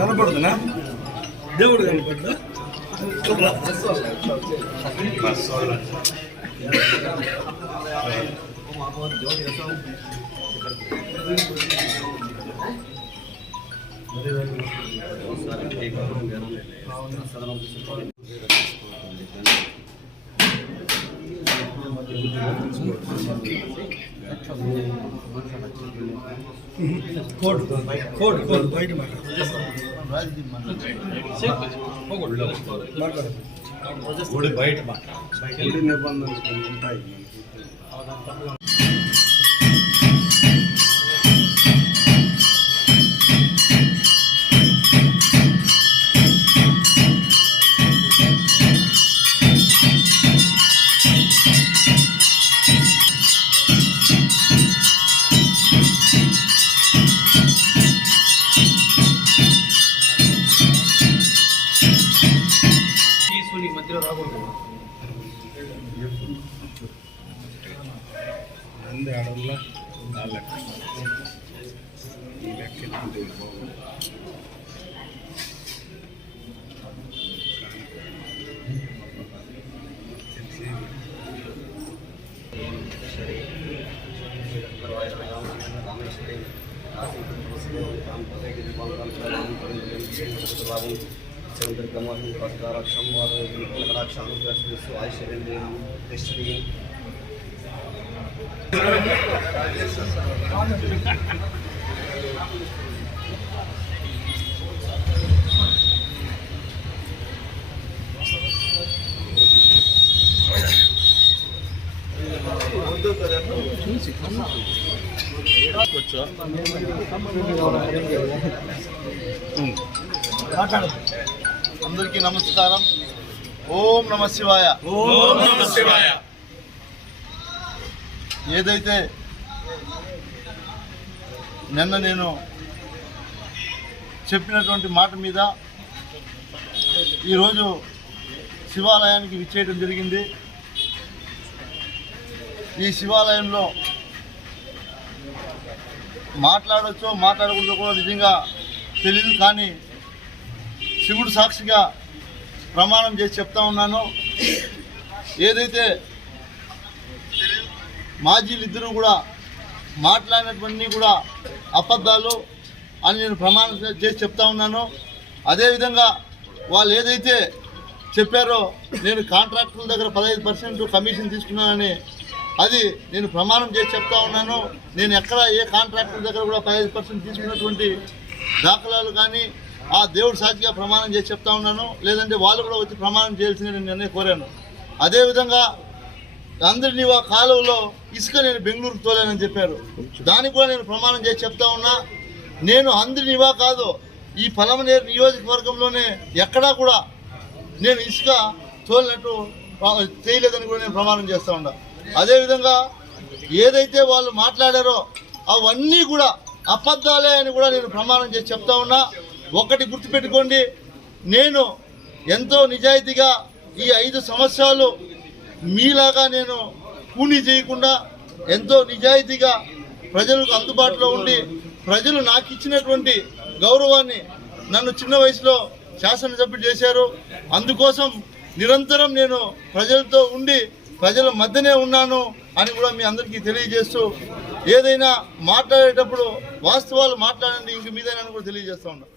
కనపడుతున్నా దేవుడు కనపడుతున్నా code code code బయట బయట నిబంధనలు ఉంటాయి. అందే ఆడల్లా లెక్క ఈ లెక్క అందరికీ నమస్కారం. ఓం నమ శివాయ. ఓం నమ శివాయ. ఏదైతే నిన్న నేను చెప్పినటువంటి మాట మీద ఈరోజు శివాలయానికి విచ్చేయడం జరిగింది. ఈ శివాలయంలో మాట్లాడచ్చో మాట్లాడకూడదో కూడా నిజంగా తెలియదు, కానీ శివుడు సాక్షిగా ప్రమాణం చేసి చెప్తా ఉన్నాను. ఏదైతే మాజీలు ఇద్దరు కూడా మాట్లాడినటువంటి కూడా అబద్ధాలు అని నేను ప్రమాణం చేసి చెప్తా ఉన్నాను. అదేవిధంగా వాళ్ళు ఏదైతే చెప్పారో నేను కాంట్రాక్టుల దగ్గర 15% కమిషన్ తీసుకున్నానని అది నేను ప్రమాణం చేసి చెప్తా ఉన్నాను. నేను ఎక్కడ ఏ కాంట్రాక్టర్ దగ్గర కూడా 15% తీసుకున్నటువంటి దాఖలాలు కానీ ఆ దేవుడు సాక్షిగా ప్రమాణం చేసి చెప్తా ఉన్నాను. లేదంటే వాళ్ళు కూడా వచ్చి ప్రమాణం చేయాల్సింది నేను నిర్ణయం కోరాను. అదేవిధంగా అందరినీ ఆ కాలువలో ఇసుక నేను బెంగళూరుకు తోలేనని చెప్పారు. దానికి కూడా నేను ప్రమాణం చేసి చెప్తా ఉన్నా. నేను అందరినివా కాదు, ఈ పలమనేరు నియోజకవర్గంలోనే ఎక్కడా కూడా నేను ఇసుక తోలినట్టు చేయలేదని కూడా నేను ప్రమాణం చేస్తూ ఉన్నా. అదేవిధంగా ఏదైతే వాళ్ళు మాట్లాడారో అవన్నీ కూడా అబద్ధాలే అని కూడా నేను ప్రమాణం చేసి చెప్తా ఉన్నా. ఒకటి గుర్తుపెట్టుకోండి, నేను ఎంతో నిజాయితీగా ఈ 5 సంవత్సరాలు మీలాగా నేను కూనీ చేయకుండా ఎంతో నిజాయితీగా ప్రజలకు అందుబాటులో ఉండి ప్రజలు నాకు ఇచ్చినటువంటి గౌరవాన్ని నన్ను చిన్న వయసులో శాసనసభ్యుడు చేశారు. అందుకోసం నిరంతరం నేను ప్రజలతో ఉండి ప్రజల మధ్యనే ఉన్నాను అని కూడా మీ అందరికీ తెలియజేస్తూ ఏదైనా మాట్లాడేటప్పుడు వాస్తవాలు మాట్లాడండి ఇంక మీదైనా కూడా తెలియజేస్తూ ఉన్నాను.